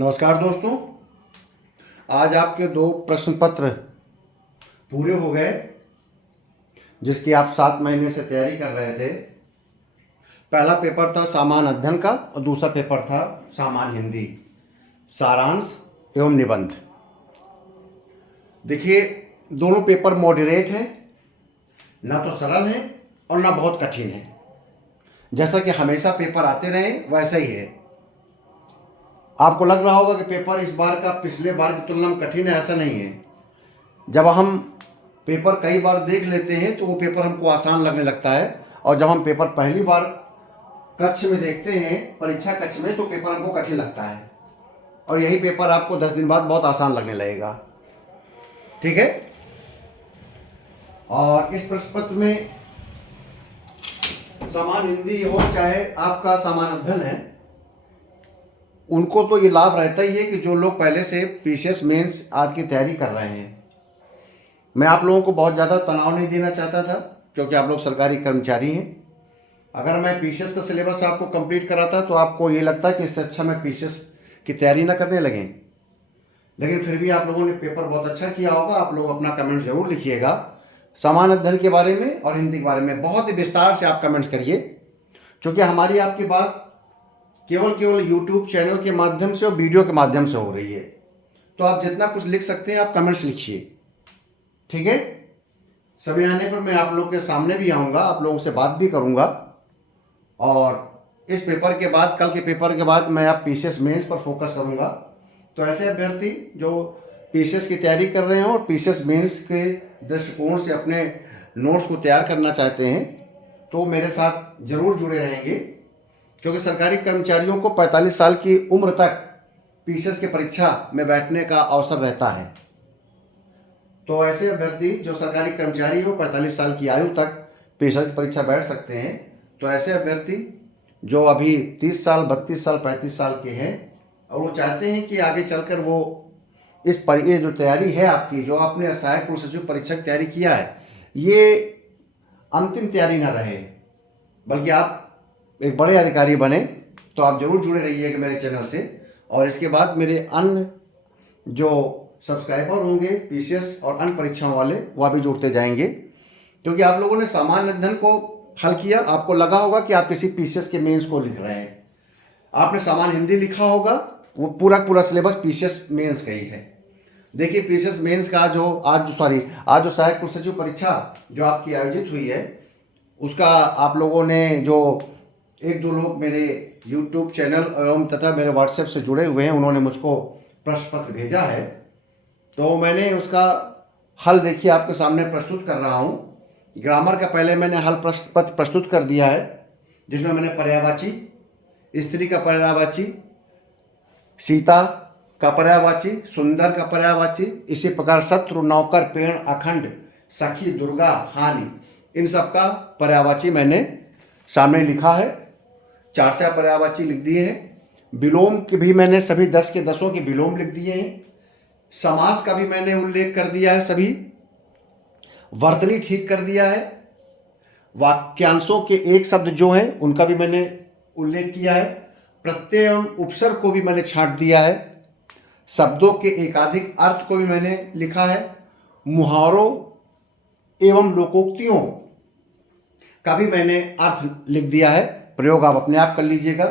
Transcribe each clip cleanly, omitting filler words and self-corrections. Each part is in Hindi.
नमस्कार दोस्तों। आज आपके 2 प्रश्न पत्र पूरे हो गए जिसकी आप 7 महीने से तैयारी कर रहे थे। पहला पेपर था सामान्य अध्ययन का और दूसरा पेपर था सामान्य हिंदी सारांश एवं निबंध। देखिए, दोनों पेपर मॉडरेट हैं, ना तो सरल है और ना बहुत कठिन है। जैसा कि हमेशा पेपर आते रहे वैसा ही है। आपको लग रहा होगा कि पेपर इस बार का पिछले बार की तुलना में कठिन है, ऐसा नहीं है। जब हम पेपर कई बार देख लेते हैं तो वो पेपर हमको आसान लगने लगता है, और जब हम पेपर पहली बार कक्ष में देखते हैं, परीक्षा कक्ष में, तो पेपर हमको कठिन लगता है। और यही पेपर आपको 10 दिन बाद बहुत आसान लगने लगेगा। ठीक है। और इस प्रश्न पत्र में सामान्य हिंदी हो चाहे आपका सामान्य अध्ययन है, उनको तो ये लाभ रहता ही है कि जो लोग पहले से पीसीएस मेंस आदि की तैयारी कर रहे हैं। मैं आप लोगों को बहुत ज़्यादा तनाव नहीं देना चाहता था, क्योंकि आप लोग सरकारी कर्मचारी हैं। अगर मैं पीसीएस का सिलेबस आपको कंप्लीट कराता तो आपको ये लगता कि इससे अच्छा मैं पीसीएस की तैयारी ना करने लगें। लेकिन फिर भी आप लोगों ने पेपर बहुत अच्छा किया होगा। आप लोग अपना कमेंट ज़रूर लिखिएगा सामान्य अध्ययन के बारे में और हिंदी के बारे में। बहुत ही विस्तार से आप कमेंट्स करिए, क्योंकि हमारी आपकी बात केवल यूट्यूब चैनल के माध्यम से और वीडियो के माध्यम से हो रही है। तो आप जितना कुछ लिख सकते हैं आप कमेंट्स लिखिए। ठीक है। समय आने पर मैं आप लोग के सामने भी आऊँगा, आप लोगों से बात भी करूँगा। और इस पेपर के बाद, कल के पेपर के बाद, मैं आप पीसीएस मेंस पर फोकस करूँगा। तो ऐसे अभ्यर्थी जो पीसीएस की तैयारी कर रहे हो और पीसीएस मेंस के दृष्टिकोण से अपने नोट्स को तैयार करना चाहते हैं, तो मेरे साथ ज़रूर जुड़े रहेंगे, क्योंकि सरकारी कर्मचारियों को 45 साल की उम्र तक पीसीएस की परीक्षा में बैठने का अवसर रहता है। तो ऐसे अभ्यर्थी जो सरकारी कर्मचारी हो, 45 साल की आयु तक पीसीएस की परीक्षा बैठ सकते हैं। तो ऐसे अभ्यर्थी जो अभी 30 साल, 32 साल, 35 साल के हैं और वो चाहते हैं कि आगे चलकर वो ये जो तैयारी है आपकी, जो आपने सहायक कुल सचिव परीक्षा की तैयारी किया है, ये अंतिम तैयारी ना रहे, बल्कि आप एक बड़े अधिकारी बने। तो आप जरूर जुड़े रहिएगा मेरे चैनल से। और इसके बाद मेरे अन्य जो सब्सक्राइबर होंगे पीसीएस और अन्य परीक्षाओं वाले, वह भी जुड़ते जाएंगे। क्योंकि आप लोगों ने सामान्य अध्ययन को हल किया, आपको लगा होगा कि आप किसी पीसीएस के मेंस को लिख रहे हैं। आपने सामान्य हिंदी लिखा होगा, वो पूरा सिलेबस पीसीएस मेंस का ही है। देखिए, पीसीएस मेंस का आज जो सहायक कुल सचिव परीक्षा जो आपकी आयोजित हुई है, उसका आप लोगों ने जो 1-2 लोग मेरे YouTube चैनल एवं तथा मेरे व्हाट्सएप से जुड़े हुए हैं, उन्होंने मुझको प्रश्न पत्र भेजा है। तो मैंने उसका हल देखिए आपके सामने प्रस्तुत कर रहा हूँ। ग्रामर का पहले मैंने हल प्रश्न पत्र प्रस्तुत कर दिया है, जिसमें मैंने पर्यायवाची, स्त्री का पर्यायवाची, सीता का पर्यायवाची, सुंदर का पर्यायवाची, इसी प्रकार शत्रु, नौकर, पेड़, अखंड, सखी, दुर्गा, हानि, इन सब का पर्यायवाची मैंने सामने लिखा है। 4 पर्यायवाची लिख दिए हैं। विलोम के भी मैंने सभी 10 के 10 के विलोम लिख दिए हैं। समास का भी मैंने उल्लेख कर दिया है सभी। वर्तनी ठीक कर दिया है। वाक्यांशों के एक शब्द जो हैं उनका भी मैंने उल्लेख किया है। प्रत्यय एवं उपसर्ग को भी मैंने छांट दिया है। शब्दों के एकाधिक अर्थ को भी मैंने लिखा है। मुहावरों एवं लोकोक्तियों का भी मैंने अर्थ लिख दिया है। प्रयोग आप अपने आप कर लीजिएगा।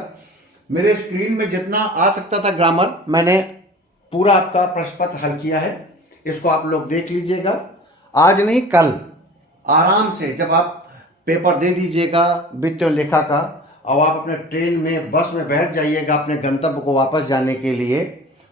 मेरे स्क्रीन में जितना आ सकता था ग्रामर, मैंने पूरा आपका प्रश्न पत्र हल किया है। इसको आप लोग देख लीजिएगा। आज नहीं, कल आराम से जब आप पेपर दे दीजिएगा वित्त और लेखा का, और आप अपने ट्रेन में, बस में बैठ जाइएगा अपने गंतव्य को वापस जाने के लिए,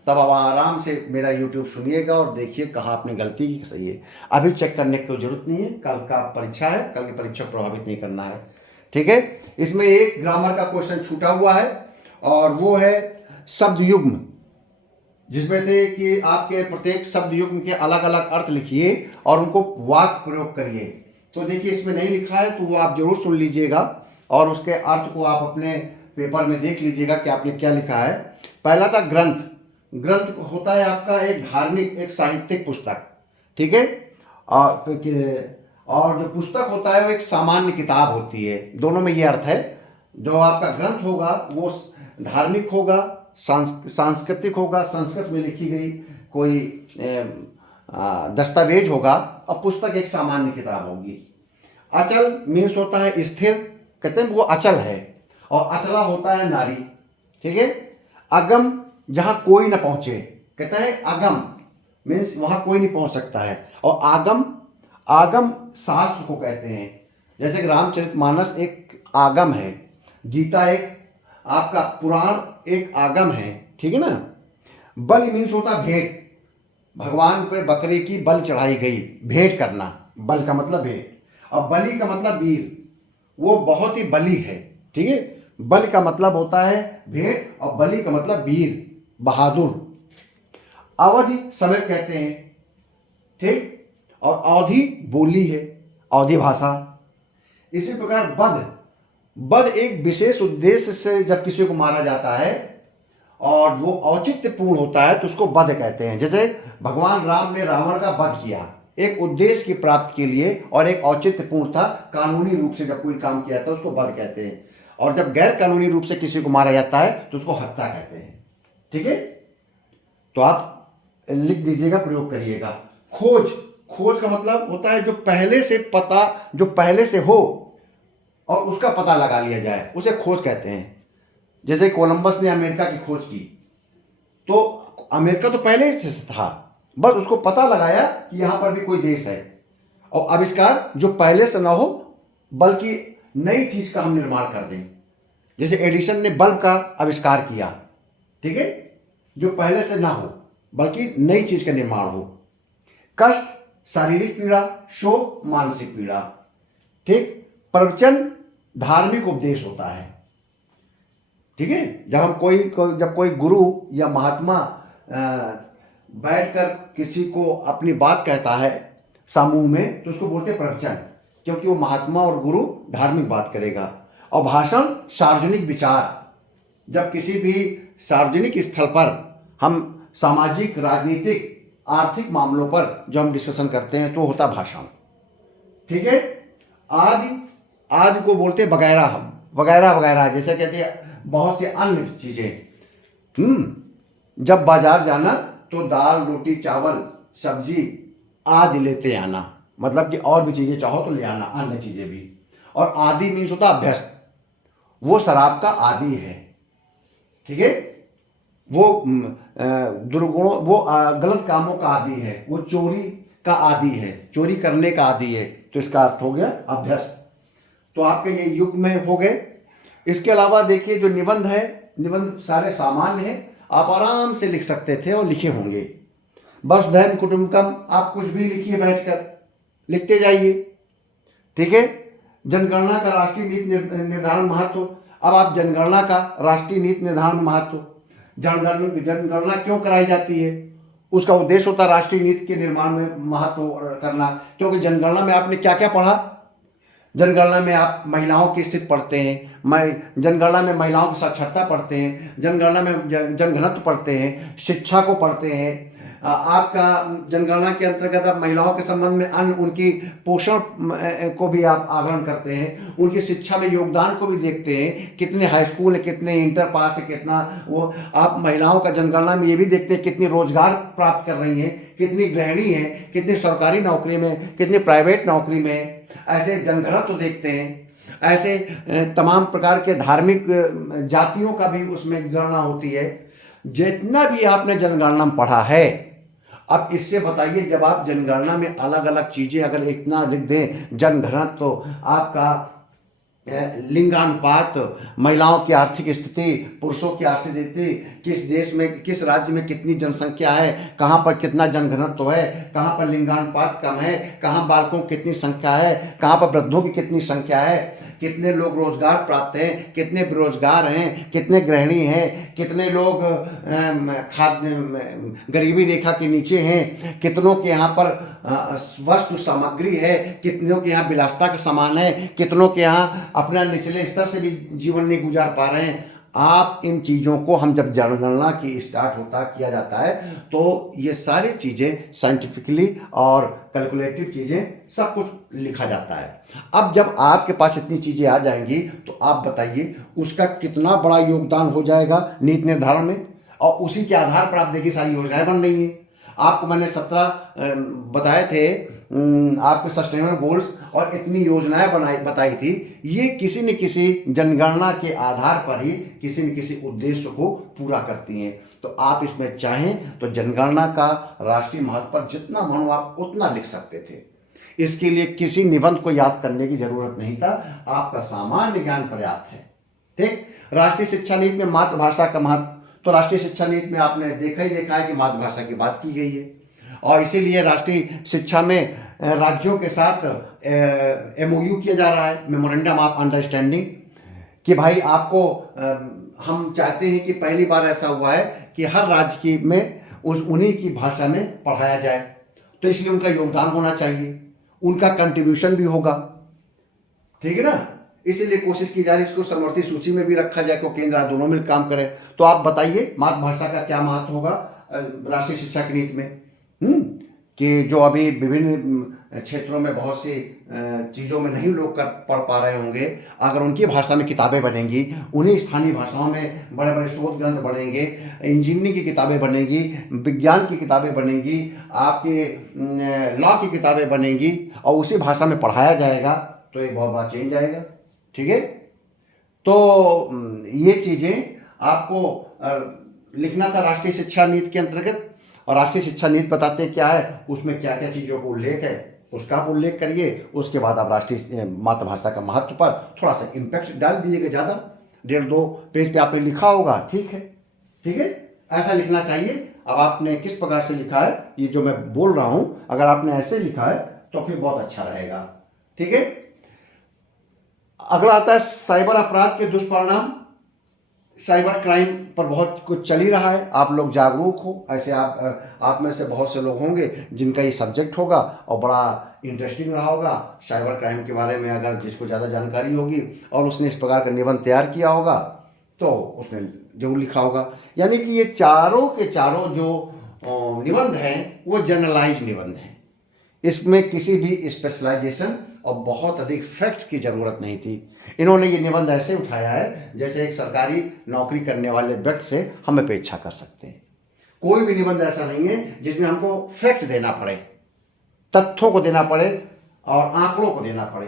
तब आप आराम से मेरा यूट्यूब सुनिएगा और देखिए कहाँ आपने गलती की, सही है। अभी चेक करने की जरूरत नहीं है। कल का परीक्षा है, कल की परीक्षा प्रभावित नहीं करना है। ठीक है। इसमें एक ग्रामर का क्वेश्चन छूटा हुआ है, और वो है शब्द युग्म, जिसमें थे कि आपके प्रत्येक शब्द युग्म के अलग अलग अर्थ लिखिए और उनको वाक्य प्रयोग करिए। तो देखिए, इसमें नहीं लिखा है, तो वो आप जरूर सुन लीजिएगा और उसके अर्थ को आप अपने पेपर में देख लीजिएगा कि आपने क्या लिखा है। पहला था ग्रंथ। ग्रंथ होता है आपका एक धार्मिक, एक साहित्यिक पुस्तक। ठीक है। और जो पुस्तक होता है वो एक सामान्य किताब होती है। दोनों में ये अर्थ है। जो आपका ग्रंथ होगा वो धार्मिक होगा, सांस्कृतिक होगा, संस्कृत में लिखी गई कोई दस्तावेज होगा, और पुस्तक एक सामान्य किताब होगी। अचल मीन्स होता है स्थिर, कहते हैं वो अचल है, और अचला होता है नारी, ठीक है। अगम जहां कोई न पहुंचे, कहता है अगम मीन्स वहां कोई नहीं पहुंच सकता है। और आगम, आगम शास्त्र को कहते हैं, जैसे कि रामचरितमानस एक आगम है, गीता एक आपका पुराण एक आगम है, ठीक है ना। बलि मीन्स होता भेंट, भगवान पर बकरे की बलि चढ़ाई गई, भेंट करना, बल का मतलब भेंट, और बलि का मतलब वीर, वो बहुत ही बली है, ठीक है। बल का मतलब होता है भेंट, और बलि का मतलब वीर, बहादुर। अवधि समय कहते हैं, ठीक, और अवधि बोली है, अवधि भाषा। इसी प्रकार वध, वध एक विशेष उद्देश्य से जब किसी को मारा जाता है और वो औचित्यपूर्ण होता है तो उसको वध कहते हैं। जैसे भगवान राम ने रावण का वध किया, एक उद्देश्य की प्राप्ति के लिए, और एक औचित्यपूर्ण था, कानूनी रूप से जब कोई काम किया था उसको वध कहते हैं। और जब गैर कानूनी रूप से किसी को मारा जाता है तो उसको हत्या कहते हैं, ठीक है। तो आप लिख दीजिएगा, प्रयोग करिएगा। खोज, खोज का मतलब होता है जो पहले से पता, जो पहले से हो और उसका पता लगा लिया जाए, उसे खोज कहते हैं। जैसे कोलंबस ने अमेरिका की खोज की, तो अमेरिका तो पहले से था, बस उसको पता लगाया कि यहाँ पर भी कोई देश है। और आविष्कार जो पहले से ना हो बल्कि नई चीज का हम निर्माण कर दें, जैसे एडिसन ने बल्ब का आविष्कार किया, ठीक है, जो पहले से ना हो बल्कि नई चीज का निर्माण हो। कष्ट शारीरिक पीड़ा, शोक मानसिक पीड़ा, ठीक। प्रवचन धार्मिक उपदेश होता है, ठीक है। जब हम जब कोई गुरु या महात्मा बैठकर किसी को अपनी बात कहता है समूह में, तो उसको बोलते हैं प्रवचन, क्योंकि वो महात्मा और गुरु धार्मिक बात करेगा। और भाषण सार्वजनिक विचार, जब किसी भी सार्वजनिक स्थल पर हम सामाजिक, राजनीतिक, आर्थिक मामलों पर जो हम डिस्कशन करते हैं तो होता भाषण, ठीक है। आदि, आदि को बोलते हैं वगैरह, वगैरह वगैरह, जैसे कहते हैं बहुत से अन्य चीजें। जब बाजार जाना तो दाल रोटी चावल सब्जी आदि लेते आना, मतलब कि और भी चीजें चाहो तो ले आना, अन्य चीजें भी। और आदि मीन्स होता अभ्यस्त, वो शराब का आदि है, ठीक है। वो दुर्गुणों, वो गलत कामों का आदि है, वो चोरी का आदि है, चोरी करने का आदि है, तो इसका अर्थ हो गया अभ्यस्त। तो आपके ये युग में हो गए। इसके अलावा देखिए जो निबंध है, निबंध सारे सामान्य हैं, आप आराम से लिख सकते थे और लिखे होंगे। वसुधैव कुटुंबकम, आप कुछ भी लिखिए, बैठकर लिखते जाइए, ठीक है। जनगणना का राष्ट्रीय नीति निर्धारण महत्व, अब आप जनगणना का राष्ट्रीय नीति निर्धारण महत्व, जनगणना क्यों कराई जाती है, उसका उद्देश्य होता है राष्ट्रीय नीति के निर्माण में महत्व करना। क्योंकि जनगणना में आपने क्या क्या पढ़ा, जनगणना में आप महिलाओं की स्थिति पढ़ते हैं, जनगणना में महिलाओं की साक्षरता पढ़ते हैं, जनगणना में जनघनत्व पढ़ते हैं, शिक्षा को पढ़ते हैं। आपका जनगणना के अंतर्गत आप महिलाओं के संबंध में अन्न, उनकी पोषण को भी आप आकलन करते हैं, उनकी शिक्षा में योगदान को भी देखते हैं, कितने हाई स्कूल है, कितने इंटर पास है, कितना वो। आप महिलाओं का जनगणना में ये भी देखते हैं कितनी रोजगार प्राप्त कर रही हैं, कितनी गृहिणी हैं, कितनी सरकारी नौकरी में, कितनी प्राइवेट नौकरी में, ऐसे जनघनत्व तो देखते हैं। ऐसे तमाम प्रकार के धार्मिक जातियों का भी उसमें गणना होती है। जितना भी आपने जनगणना में पढ़ा है, अब इससे बताइए, जब आप जनगणना में अलग अलग चीजें अगर इतना लिख दें, जनघनत्व तो आपका लिंगानुपात, महिलाओं की आर्थिक स्थिति, पुरुषों की आर्थिक स्थिति, किस देश में, किस राज्य में कितनी जनसंख्या है, कहाँ पर कितना जनघनत्व है, कहाँ पर लिंगानुपात कम है, कहाँ बालकों की कितनी संख्या है, कहाँ पर वृद्धों की कितनी संख्या है, कितने लोग रोजगार प्राप्त हैं, कितने बेरोजगार हैं, कितने गृहिणी हैं, कितने लोग खाद्य गरीबी रेखा के नीचे हैं, कितनों के यहाँ पर वस्तु सामग्री है, कितनों के यहाँ विलासिता का सामान है, कितनों के यहाँ अपना निचले स्तर से भी जीवन नहीं गुजार पा रहे हैं। आप इन चीज़ों को, हम जब जनगणना की स्टार्ट होता किया जाता है तो ये सारी चीज़ें साइंटिफिकली और कैलकुलेटिव चीज़ें सब कुछ लिखा जाता है। अब जब आपके पास इतनी चीज़ें आ जाएंगी तो आप बताइए उसका कितना बड़ा योगदान हो जाएगा नीति निर्धारण में, और उसी के आधार पर आप देखिए सारी योजनाएं बन रही हैं। आपको मैंने 17 बताए थे आपके सस्टेनेबल गोल्स, और इतनी योजनाएं बताई थी। ये किसी न किसी जनगणना के आधार पर ही किसी न किसी उद्देश्य को पूरा करती हैं। तो आप इसमें चाहें तो जनगणना का राष्ट्रीय महत्व पर जितना मन आप उतना लिख सकते थे। इसके लिए किसी निबंध को याद करने की जरूरत नहीं था, आपका सामान्य ज्ञान पर्याप्त है। ठीक। राष्ट्रीय शिक्षा नीति में मातृभाषा का महत्व, तो राष्ट्रीय शिक्षा नीति में आपने देखा है कि मातृभाषा की बात की गई है, और इसीलिए राष्ट्रीय शिक्षा में राज्यों के साथ MOU किया जा रहा है, मेमोरेंडम ऑफ अंडरस्टैंडिंग, कि भाई आपको हम चाहते हैं कि पहली बार ऐसा हुआ है कि हर राज्य की में उन्हीं की भाषा में पढ़ाया जाए। तो इसलिए उनका योगदान होना चाहिए, उनका कंट्रीब्यूशन भी होगा। ठीक है ना। इसीलिए कोशिश की जा रही है इसको समवर्ती सूची में भी रखा जाए, क्योंकि केंद्र राज्य दोनों मिलकर काम करें। तो आप बताइए मातृभाषा का क्या महत्व होगा राष्ट्रीय शिक्षा की नीति में, कि जो अभी विभिन्न क्षेत्रों में बहुत सी चीज़ों में नहीं लोग पढ़ पा रहे होंगे, अगर उनकी भाषा में किताबें बनेंगी, उन्हीं स्थानीय भाषाओं में बड़े बड़े शोध ग्रंथ बनेंगे, इंजीनियरिंग की किताबें बनेंगी, विज्ञान की किताबें बनेंगी, आपके लॉ की किताबें बनेंगी, और उसी भाषा में पढ़ाया जाएगा, तो एक बहुत बड़ा चेंज आएगा। ठीक है। तो ये चीज़ें आपको लिखना था राष्ट्रीय शिक्षा नीति के अंतर्गत। और राष्ट्रीय शिक्षा नीति बताते हैं क्या है, उसमें क्या क्या चीज़ों को उल्लेख है, उसका आप उल्लेख करिए। उसके बाद आप राष्ट्रीय मातृभाषा का महत्व पर थोड़ा सा इम्पैक्ट डाल दीजिएगा, ज़्यादा 1.5-2 पेज पे आपने लिखा होगा। ठीक है। ठीक है, ऐसा लिखना चाहिए। अब आपने किस प्रकार से लिखा है, ये जो मैं बोल रहा हूँ, अगर आपने ऐसे लिखा है तो फिर बहुत अच्छा रहेगा। ठीक है। अगला आता है साइबर अपराध के दुष्परिणाम। साइबर क्राइम पर बहुत कुछ चल ही रहा है, आप लोग जागरूक हो। ऐसे आप में से बहुत से लोग होंगे जिनका ये सब्जेक्ट होगा और बड़ा इंटरेस्टिंग रहा होगा साइबर क्राइम के बारे में। अगर जिसको ज़्यादा जानकारी होगी और उसने इस प्रकार का निबंध तैयार किया होगा तो उसने जरूर लिखा होगा। यानी कि ये चारों के चारों जो निबंध हैं वो जनरलाइज निबंध हैं, इसमें किसी भी स्पेशलाइजेशन और बहुत अधिक फैक्ट की ज़रूरत नहीं थी। इन्होंने ये निबंध ऐसे उठाया है जैसे एक सरकारी नौकरी करने वाले व्यक्ति से हम अपेक्षा कर सकते हैं। कोई भी निबंध ऐसा नहीं है जिसमें हमको फैक्ट देना पड़े, तथ्यों को देना पड़े और आंकड़ों को देना पड़े।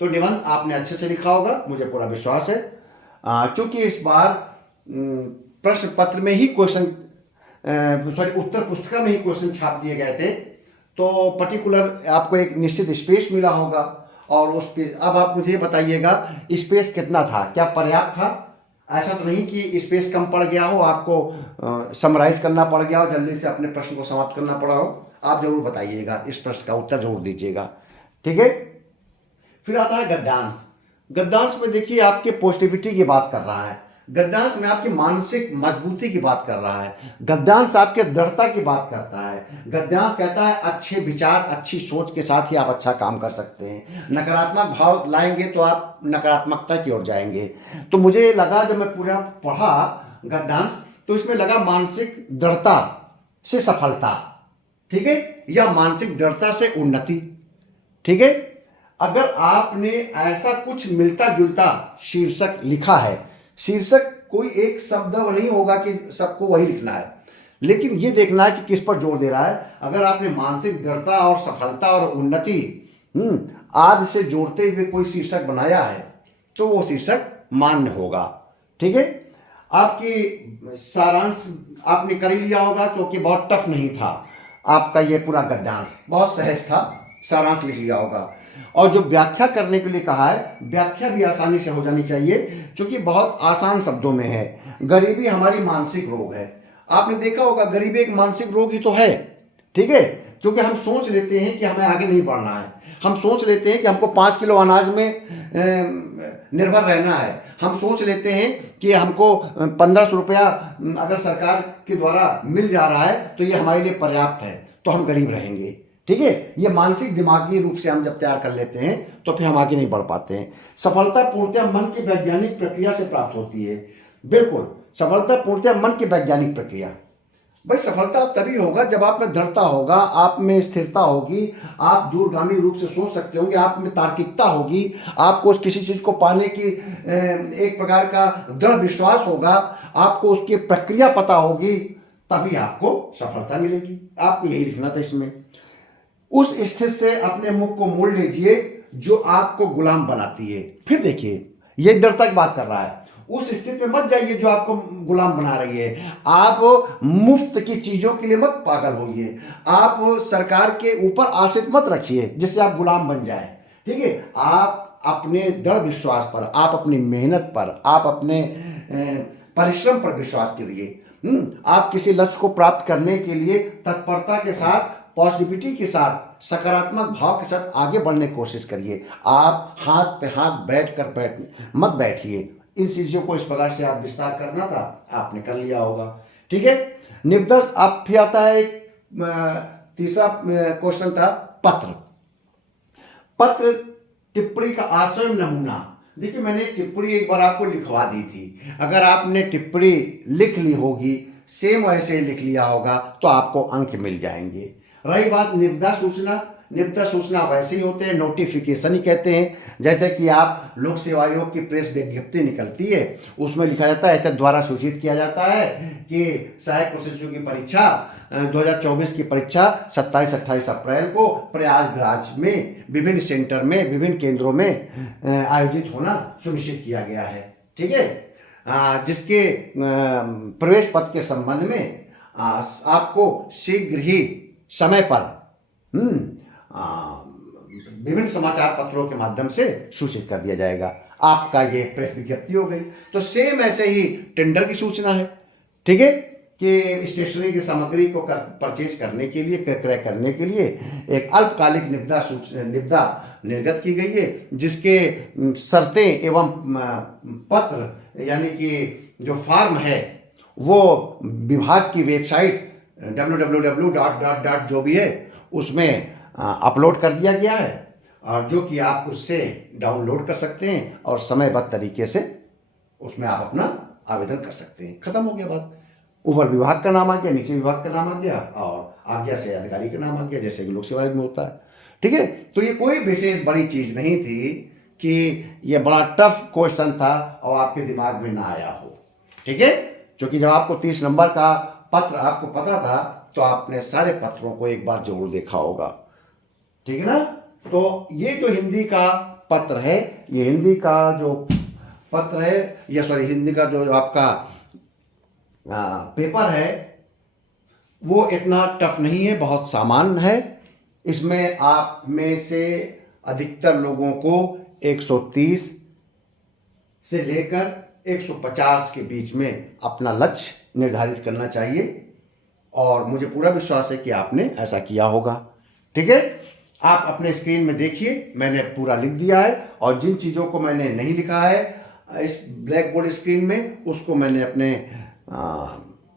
तो निबंध आपने अच्छे से लिखा होगा, मुझे पूरा विश्वास है। चूंकि इस बार प्रश्न पत्र में ही क्वेश्चन, उत्तर पुस्तिका में ही क्वेश्चन छाप दिए गए थे, तो पर्टिकुलर आपको एक निश्चित स्पेस मिला होगा। और उस पे अब आप मुझे बताइएगा स्पेस कितना था, क्या पर्याप्त था? ऐसा तो नहीं कि स्पेस कम पड़ गया हो, आपको समराइज करना पड़ गया हो, जल्दी से अपने प्रश्न को समाप्त करना पड़ा हो। आप जरूर बताइएगा, इस प्रश्न का उत्तर जरूर दीजिएगा। ठीक है। फिर आता है गद्यांश। गद्यांश में देखिए आपके पॉजिटिविटी की बात कर रहा है, गद्यांश में आपकी मानसिक मजबूती की बात कर रहा है, गद्यांश आपके दृढ़ता की बात करता है। गद्यांश कहता है अच्छे विचार, अच्छी सोच के साथ ही आप अच्छा काम कर सकते हैं। नकारात्मक भाव लाएंगे तो आप नकारात्मकता की ओर जाएंगे। तो मुझे लगा जब मैं पूरा पढ़ा गद्यांश तो इसमें लगा मानसिक दृढ़ता से सफलता, ठीक है, या मानसिक दृढ़ता से उन्नति। ठीक है। अगर आपने ऐसा कुछ मिलता जुलता शीर्षक लिखा है, शीर्षक कोई एक शब्द नहीं होगा कि सबको वही लिखना है, लेकिन ये देखना है कि किस पर जोर दे रहा है। अगर आपने मानसिक दृढ़ता और सफलता और उन्नति आदि से जोड़ते हुए कोई शीर्षक बनाया है तो वो शीर्षक मान्य होगा। ठीक है। आपकी सारांश आपने कर ही लिया होगा क्योंकि बहुत टफ नहीं था आपका ये पूरा गद्यांश, बहुत सहज था, सारांश लिख लिया होगा। और जो व्याख्या करने के लिए कहा है, व्याख्या भी आसानी से हो जानी चाहिए क्योंकि बहुत आसान शब्दों में है। गरीबी हमारी मानसिक रोग है। आपने देखा होगा गरीबी एक मानसिक रोग ही तो है। ठीक है। क्योंकि हम सोच लेते हैं कि हमें आगे नहीं बढ़ना है, हम सोच लेते हैं कि हमको 5 किलो अनाज में निर्भर रहना है, हम सोच लेते हैं कि हमको 1500 रुपया अगर सरकार के द्वारा मिल जा रहा है तो ये हमारे लिए पर्याप्त है, तो हम गरीब रहेंगे। ठीक है। ये मानसिक दिमागी रूप से हम जब तैयार कर लेते हैं तो फिर हम आगे नहीं बढ़ पाते हैं। सफलता पूर्णतः मन की वैज्ञानिक प्रक्रिया से प्राप्त होती है। बिल्कुल, सफलता पूर्णतः मन की वैज्ञानिक प्रक्रिया। भाई सफलता तभी होगा जब आप में दृढ़ता होगा, आप में स्थिरता होगी, आप दूरगामी रूप से सोच सकते होंगे, आप में तार्किकता होगी, आपको किसी चीज़ को पाने की एक प्रकार का दृढ़ विश्वास होगा, आपको उसकी प्रक्रिया पता होगी, तभी आपको सफलता मिलेगी। आपको यही लिखना था इसमें। उस स्थिति से अपने मुख को मोड़ लीजिए जो आपको गुलाम बनाती है। फिर देखिए, ये दृढ़ता की बात कर रहा है। उस स्थिति में मत जाइए जो आपको गुलाम बना रही है। आप मुफ्त की चीजों के लिए मत पागल होइए। आप सरकार के ऊपर आश्रित मत रखिए जिससे आप गुलाम बन जाए। ठीक है, आप अपने दृढ़ विश्वास पर, आप अपनी मेहनत पर, आप अपने परिश्रम पर विश्वास करिए। आप किसी लक्ष्य को प्राप्त करने के लिए तत्परता के साथ, पॉजिटिविटी के साथ, सकारात्मक भाव के साथ आगे बढ़ने की कोशिश करिए। आप हाथ पे हाथ मत बैठिए। इन चीज़ों को इस प्रकार से आप विस्तार करना था, आपने कर लिया होगा। ठीक है, निबंध। आप फिर आता है एक तीसरा क्वेश्चन था, पत्र टिप्पणी का आशय नमूना। देखिए, मैंने टिप्पणी एक बार आपको लिखवा दी थी। अगर आपने टिप्पणी लिख ली होगी, सेम वैसे ही लिख लिया होगा, तो आपको अंक मिल जाएंगे। रही बात निविदा सूचना, निविदा सूचना वैसे ही होते हैं, नोटिफिकेशन ही कहते हैं। जैसे कि आप लोक सेवा आयोग की प्रेस विज्ञप्ति निकलती है, उसमें लिखा जाता है, ऐसे द्वारा सूचित किया जाता है कि सहायक प्रशिक्षु की परीक्षा 2024 की परीक्षा 27-28 अप्रैल को प्रयागराज में विभिन्न सेंटर में, विभिन्न केंद्रों में आयोजित होना सुनिश्चित किया गया है। ठीक है, जिसके प्रवेश पत्र के संबंध में आपको शीघ्र ही समय पर विभिन्न समाचार पत्रों के माध्यम से सूचित कर दिया जाएगा। आपका ये प्रेस विज्ञप्ति हो गई। तो सेम ऐसे ही टेंडर की सूचना है। ठीक है, कि स्टेशनरी की सामग्री को परचेज करने के लिए, क्रय करने के लिए एक अल्पकालिक निविदा निर्गत की गई है, जिसके शर्तें एवं पत्र यानी कि जो फॉर्म है वो विभाग की वेबसाइट www. जो भी है उसमें अपलोड कर दिया गया है, और जो कि आप उससे डाउनलोड कर सकते हैं और समयबद्ध तरीके से उसमें आप अपना आवेदन कर सकते हैं। खत्म हो गया बात। ऊपर विभाग का नाम आ गया, नीचे विभाग का नाम आ गया, और आज्ञा से अधिकारी का नाम आ गया, जैसे कि लोक सेवा आयोग में होता है। ठीक है, तो ये कोई विशेष बड़ी चीज़ नहीं थी कि ये बड़ा टफ क्वेश्चन था और आपके दिमाग में ना आया हो। ठीक है, क्योंकि जब आपको 30 नंबर का पत्र आपको पता था, तो आपने सारे पत्रों को एक बार जरूर देखा होगा। ठीक है ना। तो ये जो हिंदी का पत्र है, ये हिंदी का जो पत्र है, या सॉरी हिंदी का जो आपका पेपर है, वो इतना टफ नहीं है, बहुत सामान्य है। इसमें आप में से अधिकतर लोगों को 130 से लेकर 150 के बीच में अपना लक्ष्य निर्धारित करना चाहिए, और मुझे पूरा विश्वास है कि आपने ऐसा किया होगा। ठीक है, आप अपने स्क्रीन में देखिए, मैंने पूरा लिख दिया है, और जिन चीज़ों को मैंने नहीं लिखा है इस ब्लैक बोर्ड स्क्रीन में, उसको मैंने अपने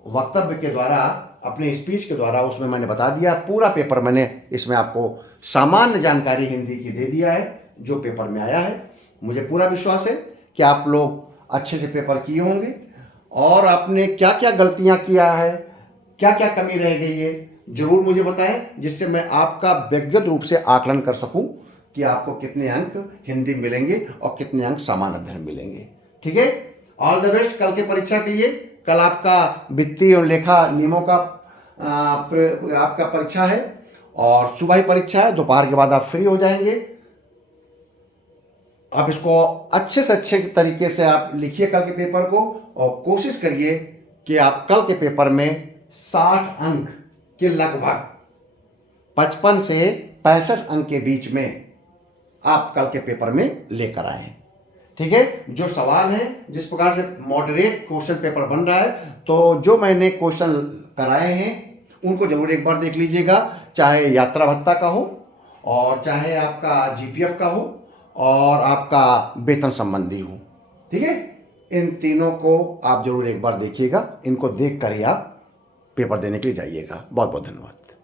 वक्तव्य के द्वारा, अपने स्पीच के द्वारा उसमें मैंने बता दिया। पूरा पेपर मैंने इसमें आपको सामान्य जानकारी हिंदी की दे दिया है जो पेपर में आया है। मुझे पूरा विश्वास है कि आप लोग अच्छे से पेपर किए होंगे, और आपने क्या क्या गलतियां किया है, क्या क्या कमी रह गई है, जरूर मुझे बताएं, जिससे मैं आपका व्यक्तिगत रूप से आकलन कर सकूं कि आपको कितने अंक हिंदी मिलेंगे और कितने अंक सामान्य अध्ययन मिलेंगे। ठीक है, ऑल द बेस्ट कल के परीक्षा के लिए। कल आपका वित्तीय और लेखा नियमों का आपका परीक्षा है, और सुबह ही परीक्षा है, दोपहर के बाद आप फ्री हो जाएंगे। आप इसको अच्छे से अच्छे तरीके से आप लिखिए कल के पेपर को, और कोशिश करिए कि आप कल के पेपर में 60 अंक के लगभग 55 से 65 अंक के बीच में आप कल के पेपर में लेकर आए। ठीक है, जो सवाल है, जिस प्रकार से मॉडरेट क्वेश्चन पेपर बन रहा है, तो जो मैंने क्वेश्चन कराए हैं उनको जरूर एक बार देख लीजिएगा, चाहे यात्रा भत्ता का हो, और चाहे आपका GPF का हो, और आपका वेतन संबंधी हो। ठीक है, इन तीनों को आप जरूर एक बार देखिएगा। इनको देख कर ही आप पेपर देने के लिए जाइएगा। बहुत बहुत धन्यवाद।